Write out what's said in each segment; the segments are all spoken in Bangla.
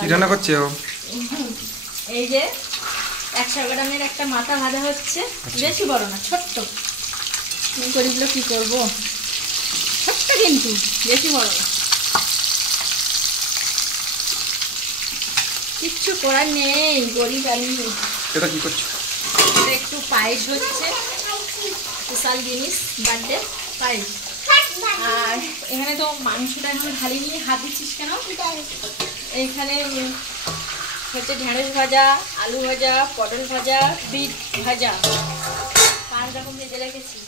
কি রান্না করছে ও? এই যে 100 গ্রামের একটা মাথা ভাজা হচ্ছে, বেশি বড় না, ছোট্ট। গরিবগুলো কি করবো, ছোট্ট কিন্তু বেশি বড় না, কিচ্ছু করার নেই, গরিব আমি। এটা কি করছো? এটা একটু পায়েস হচ্ছে, স্পেশাল জিনিস, বার্থডে পায়েস। আর এখানে তো মাংসটা এখন ঢালিনি, হাত দিচ্ছিস কেন? এখানে হচ্ছে ঢেঁড়স ভাজা, আলু ভাজা, পটল ভাজা, বিট ভাজা, 5 রকম ভেজে রেখেছি।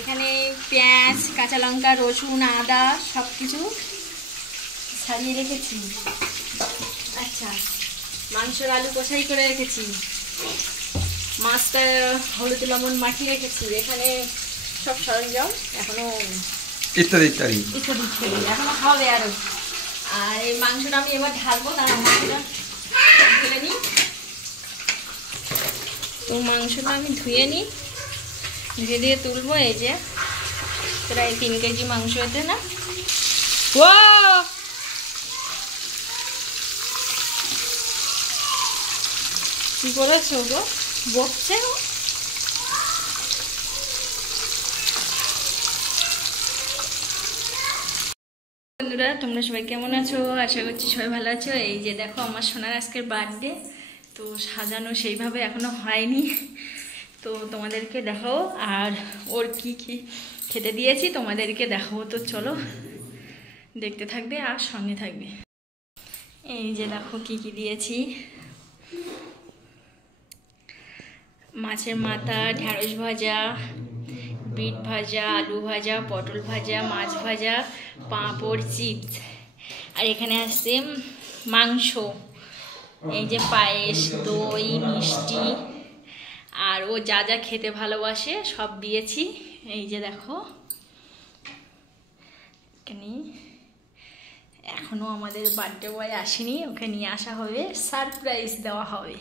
এখানে পেঁয়াজ, কাঁচা লঙ্কা, রসুন, আদা সব কিছু ছাড়িয়ে রেখেছি। আচ্ছা, মাংসের আলু কষাই করে রেখেছি, মাছটা হলুদ লবণ মাখিয়ে রেখেছি। এখানে সব সরঞ্জাম এখনো ইত্যাদি ইত্যাদি ইত্যাদি ইত্যাদি এখনো হবে আরো। আর এই মাংসটা আমি এবার ঢালবো, তার মাংসটা ঢেলে নিই। তো মাংসটা আমি ধুয়ে নিই, ধুয়ে দিয়ে তুলবো। এই যে প্রায় 3 কেজি মাংস এতে না। ও কি করেছো গো, বকছে ও? বন্ধুরা, তোমরা সবাই কেমন আছো? আশা করছি সবাই ভালো আছো। এই যে দেখো, আমার সোনার আজকের বার্থডে, তো সাজানো সেইভাবে এখনো হয়নি, তো তোমাদেরকে দেখাও। আর ওর কি কি খেতে দিয়েছি তোমাদেরকে দেখাবো, তো চলো দেখতে থাকবে আর সঙ্গে থাকবে। এই যে দেখো কি কি দিয়েছি, মাছের মাথা, ঢেঁড়স ভাজা, বিট ভাজা, আলু ভাজা, পটল ভাজা, মাছ ভাজা, পাঁপড়, চিপস। আর এখানে আসছে মাংস, এই যে পায়েস, দই, মিষ্টি, আর ও যা যা খেতে ভালোবাসে সব দিয়েছি। এই যে দেখো, এখানে এখনো আমাদের বার্থডে বয় আসেনি, ওকে নিয়ে আসা হবে, সারপ্রাইজ দেওয়া হবে।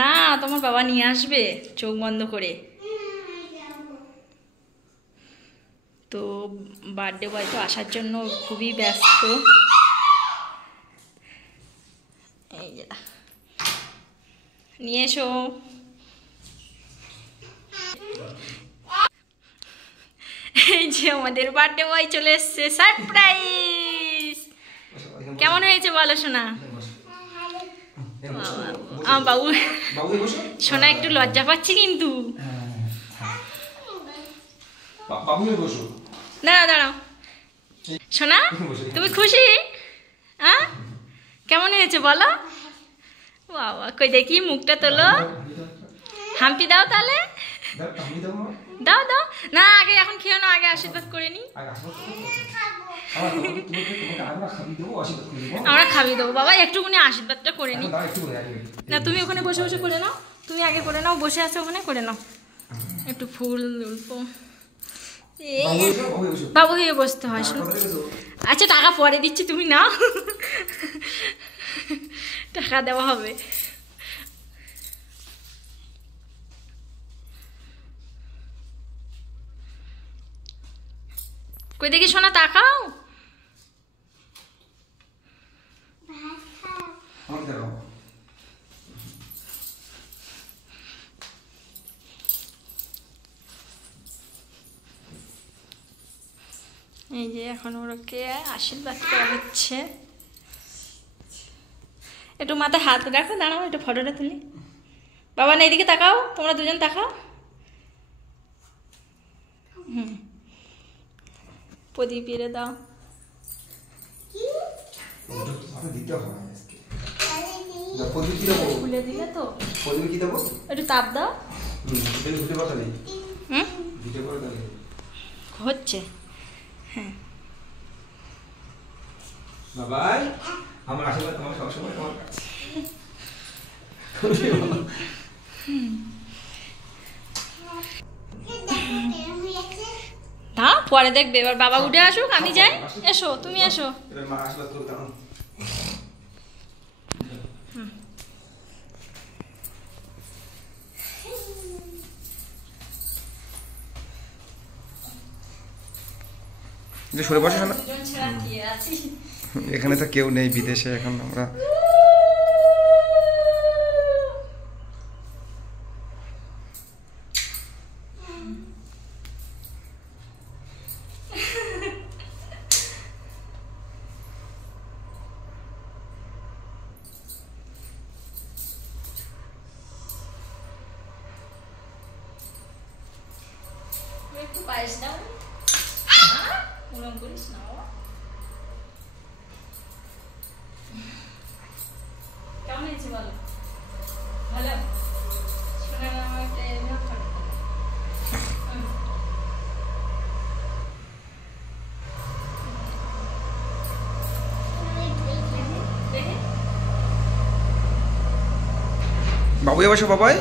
না, তোমার বাবা নিয়ে আসবে চোখ বন্ধ করে। তো বার্থডে বয় তো আসার জন্য খুবই ব্যস্ত। এই যে নিয়ে এসো। এই যে আমাদের বার্থডে বয় চলে এসছে, সারপ্রাইজ। কেমন হয়েছে বলো সোনা? বাবু সোনা একটু লজ্জা পাচ্ছি কিন্তু। দাঁড়াও দাঁড়াও, সোনা তুমি খুশি? হ্যাঁ, কেমন হয়েছে বলো? বাবা কই দেখি, মুখটা তোলো, হাম্পি দাও তাহলে, দাও দাও। না আগে এখন খেও না, আগে আশীর্বাদ করে নি। আমরা খাবি দেবো বাবা, একটুখানি আশীর্বাদটা করে নি। না তুমি ওখানে বসে বসে করে নাও, তুমি আগে করে নাও, বসে আছো ওখানে, করে নাও। একটু ফুল উল্পো, বাবু হয়ে বসতে হয়। আচ্ছা টাকা পরে দিচ্ছি, তুমি নাও, টাকা দেওয়া হবে। কই দেখি সোনা, তাকাও। এই যে এখন ওকে আশীর্বাদ করা হচ্ছে। একটু মাথায় হাত রাখো, দাঁড়াও একটু ফটোটা তুলি। বাবা না এদিকে তাকাও, তোমরা দুজন তাকাও। প্রদীপ এরে দাও। খুলে দিলে তো একটু তাপ দাও। হচ্ছে, হ্যাঁ। বাবাই, আমার আশীর্বাদ তোমার সবসময় তোমার কাছে। দাও পরে দেখবে, এবার বাবা উঠে আসুক, আমি যাই। এসো তুমি এসো। যে সরে বসে না, দুজন ছাড়া কে আছি? এখানে তো কেউ নেই, বিদেশে এখন আমরা। একটু পায়েস দাও, ওরম করিস না বাবা। কেমন হয়েছে বলো? ভালো? শোনা না, আমার একটা এমনি খারাপ লাগে। দেখে বাবুয়ে বসো, বাবাই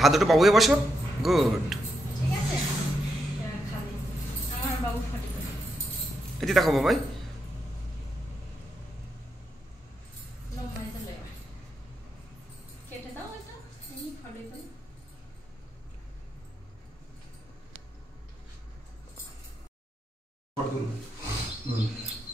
হাত দুটো বাবুয়ে বসো, গুড। ঠিক আছে, খাবে আমার বাবু ফাটি। এটি দেখো বাবাই, কেটে দাও এটা, এই ফাটে ফেলে।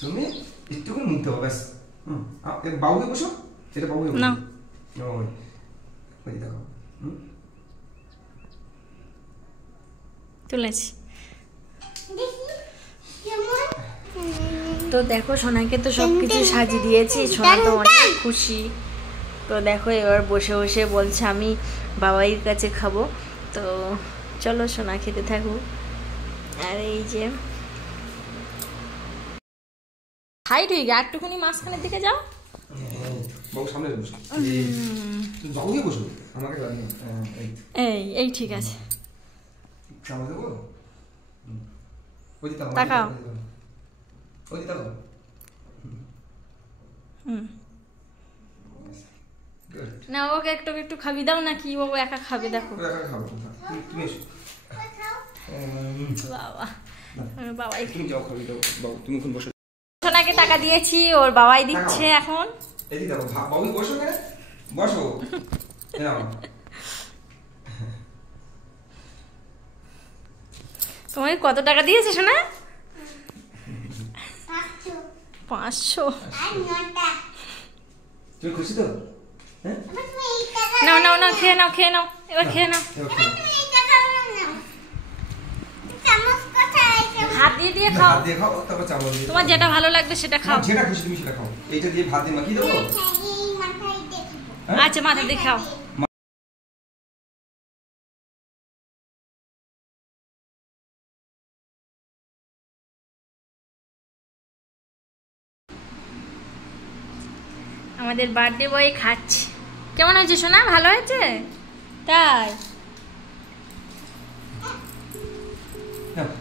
তুমি একটু করে মুখতে হবে ব্যাস। বাবুয়ে বসো, এটা বাবুয়ে বসো। না। ওই দেখো, তুলেছি। তো দেখো সোনাকে তো সবকিছু সাজিয়ে দিয়েছি, সোনা তো অনেক খুশি। তো দেখো এবার বসে বসে বলছে আমি বাবাইয়ের কাছে খাবো। তো চলো সোনা খেতে থাকুক। আর এই যে হাইট হয়ে গিয়ে একটুখানি মাঝখানের দিকে যাও। বাবু সামনে বসো, বাবুয়ে বসো, আমাকে এই এই ঠিক আছে। চামচ দেবো, ওই দিকে তাকাও। ওই দিকে তাকাও। না ওকে একটু একটু খাবি দাও, না কি বাবু একা খাবে? দেখো তুমি এসো, বাবা, বাবাই তুমি যাও, খাবি দাও বাবু, তুমি এখন বসো। সোনাকে টাকা দিয়েছি, ওর বাবাই দিচ্ছে এখন। এদিকে দেখো, বাবু বসো, কেন বসো, নাও। তোমাকে কত টাকা দিয়েছে সোনা? 500। তুমি খুশি তো? হ্যাঁ, নাও নাও নাও, খেয়ে নাও, খেয়ে নাও, এবার খেয়ে নাও। হাত দিয়ে দিয়ে খাও, ভাত দিয়ে খাও, তারপর চামচ দিয়ে। তোমার যেটা ভালো লাগবে সেটা খাও। যেটা খুশি তুমি সেটা খাও। এইটা দিয়ে ভাত দিয়ে মাখিয়ে দেবো। আচ্ছা মাথা দিয়ে খাও। আমাদের বার্থডে বয় খাচ্ছে। কেমন হয়েছে সোনা? ভালো হয়েছে? তাই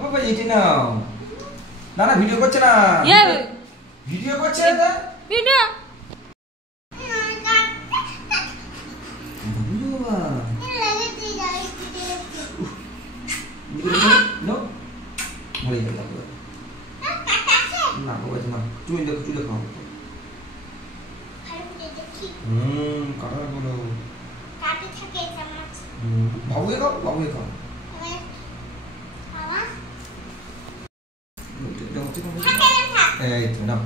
বাবা এইটা নাও। না না, ভিডিও করছে না, ভিডিও করছে না, ভিডিও। না বাবা, না তুমি দেখো, তুই দেখো। কাটা বলো, বাবুয়ে খাও, বাবুয়ে খাও। এই তো না,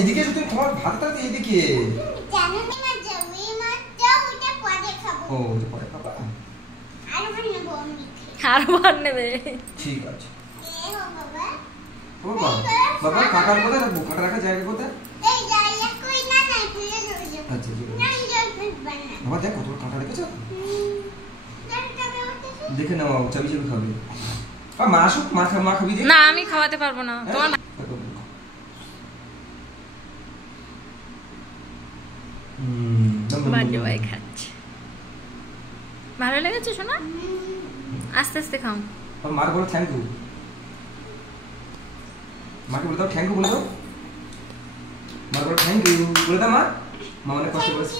এদিকে এসো, তুমি তোমার ভাতটা এদিকে। ও পরে খাবা, আরো ভাত নেবে। ঠিক আছে। বাবা বাবা, কাকার কোথায় রাখবো? কাকা রাখার জায়গা কোথায়? আচ্ছা ঠিক আছে। বাবা দেখো, তোর কাঁটা রেখেছো, দেখে নাও, চাবি চাবি খাবে। মা আসুক, মা খাবি। না আমি খাওয়াতে পারবো না তোমার। বার্থডে বয় খাচ্ছে। ভালো লেগেছে শোনা? আস্তে আস্তে খাও। মার বলো থ্যাংক ইউ, মাকে বলে দাও থ্যাংক ইউ, বলে দাও। মার বলো থ্যাংক ইউ, বলে দাও। মা অনেক কষ্ট করেছে।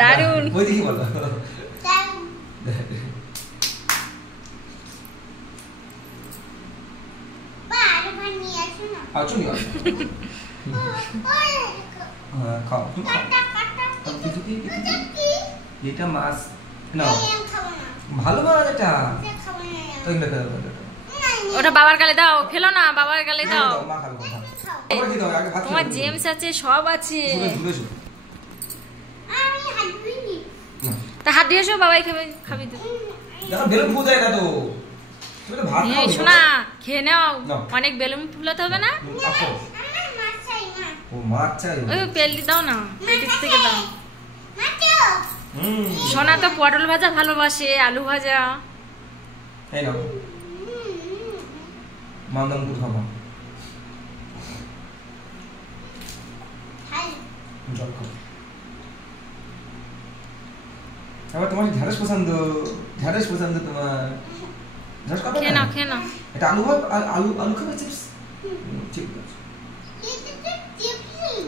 দারুণ। ওই দিকে বলো। আচ্ছা নিয়ে আসো। খাও, তুমি খাও। এটা মাছ নাও, ভালো মাছ এটা। তো এগুলো খাও, ওটা বাবার গালে দাও, খেলো না, বাবার গালে দাও। মা খাবে কথা। আবার কি দাও আগে ভাত তোমার জেমস আছে, সব আছে। আমি হাত ধুইনি। তা হাত দিয়ে এসো, বাবাই খাবে, খাবি তো। দেখো বেলুন ফুটায় না তো। তুমি তো ভাত খাও। এই শোনা, খেয়ে নাও, নাও। অনেক বেলুন ফুলাতে হবে না। আপো আমার মাছ চাই না। ও মাছ চাই। ওই পেলি দাও না, পেটির থেকে দাও। মাছো। সোনা তো পটল ভাজা ভালোবাসে, আলু ভাজা। এই নাও মান্দাম দুধ খাবো। হাই। জল খাবো। আবার তোমার ঢ্যাঁড়স পছন্দ, ঢ্যাঁড়স পছন্দ তোমার। ঢ্যাঁড়স খাবে খেয়ে না? নাও, খেয়ে নাও। এটা আলু ভাত, আলু আলু খাবে চিপস? ঠিক আছে।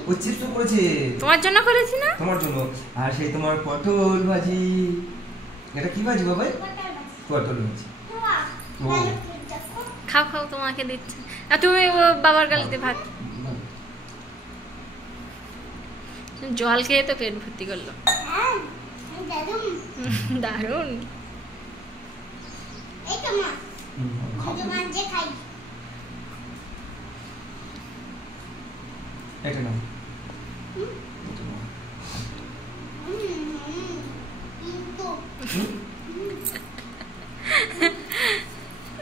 ও চিপস করেছে তোমার জন্য করেছি না? তোমার জন্য। আর সেই তোমার পটল ভাজি। এটা কি ভাজি বাবা? পটল ভাজি। ও খাও খাও, তোমাকে দিচ্ছি। আর তুমি ও বাবার গালিতে ভাত। জল খেয়ে তো পেট ভর্তি করলো। দারুন। খাও। এটা নাও। এটা নাও।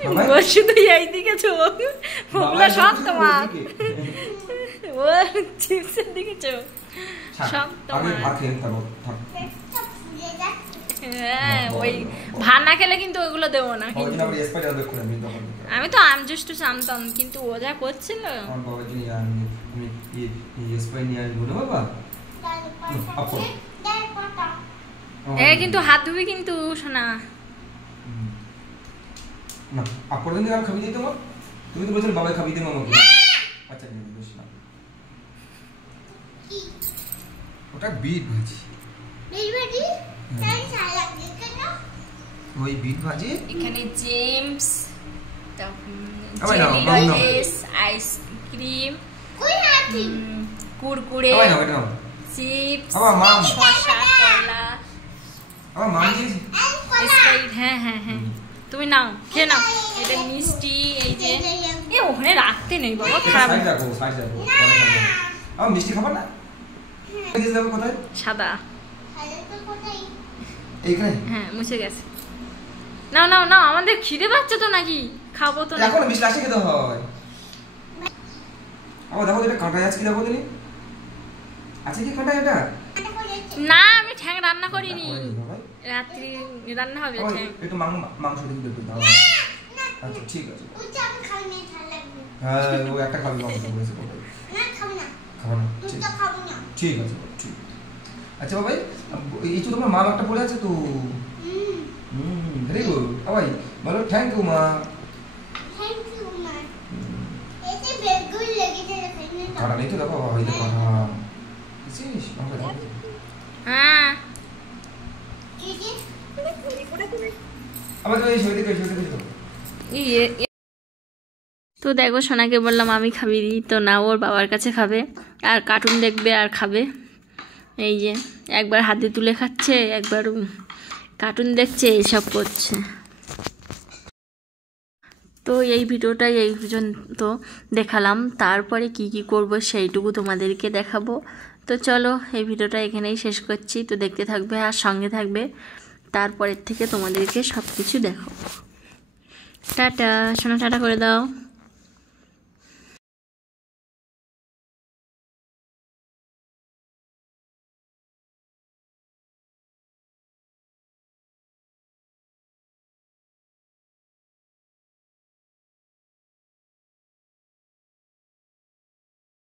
বাবা? ও শুধু এইদিকে চোখ, ওগুলো সব তোমার। ও চিপসের দিকে চোখ, সব আগে তোমার। ভাত খেয়ে থাকো, থাক। হ্যাঁ, ওই ভাত না খেলে কিন্তু ওইগুলো দেবো না বাবার কিন্তু। জন্য আবার স্পাইডার দেখুন আমি তখন। আমি তো আমজুস টুস আনতাম, কিন্তু ও যা করছিল। আমার বাবার জন্য আমি স্পাই নিয়ে আসবো না বাবা। এ কিন্তু হাত ধুবি কিন্তু, শোনা। না আপর দিন আর খাবি দিই তোমার। তুমি তো বলছিলে বাবাই খাবি দিই আমাকে। আচ্ছা নিয়ে বেশ না। ওটা বিট ভাজি। ওই বিট ভাজি। এখানে জেমস, আবার নাও, নাও, নাও। আইসক্রিম, কুরকুরে, আবার নাও, এটা নাও। চিপস, আবার মাম। শসা, কলা, আবার মাম দিয়েছি। স্প্রাইট। হ্যাঁ হ্যাঁ হ্যাঁ, তুমি নাও, খেয়ে নাও। এটা মিষ্টি, এই যে এ ওখানে রাখতে নেই বাবা, খারাপ। সাইড রাখো, সাইড রাখো। আবার মিষ্টি খাবার না? দিয়েছি যাবো কোথায়? সাদা। এইখানে? হ্যাঁ, মুছে গেছে। নাও নাও নাও, আমাদের খিদে পাচ্ছে তো নাকি, খাবো তো এখন মিষ্টি আসে খেতে হয়। আবার দেখো এটা কাঁটা আছে কি দেখো দিনি। আছে কি কাঁটা এটা? না, আমি ঠ্যাং রান্না করিনি, রাত্রি রান্না হবে ঠ্যাং। একটু মাংস দিয়ে বের করে দাও। আচ্ছা ঠিক আছে। হ্যাঁ ও একটা খাবি মাংস বলেছে বলে। খাবো না। ঠিক আছে ঠিক। আচ্ছা বাবাই, এই তো তোমার মা একটা পড়ে আছে তো। Very good. বাবাই বলো থ্যাংক ইউ মা। কাটা নেই তো দেখো বাবা, এই দেখো কাটা। বুঝছিস আমাকে দেখো। হ্যাঁ, আবার এই ছবি দেখো, ছবি দেখো। তো দেখো, সোনাকে বললাম আমি খাবি দিই, তো না, ওর বাবার কাছে খাবে আর কার্টুন দেখবে আর খাবে। এই যে একবার হাতে তুলে খাচ্ছে, একবার কার্টুন দেখছে, এইসব করছে। তো এই ভিডিওটাই এই পর্যন্ত দেখালাম, তারপরে কি কি করব সেইটুকু তোমাদেরকে দেখাবো। তো চলো, এই ভিডিওটা এখানেই শেষ করছি। তো দেখতে থাকবে আর সঙ্গে থাকবে, তারপরের থেকে তোমাদেরকে সব কিছু দেখাবো। টাটা সোনা, টাটা করে দাও।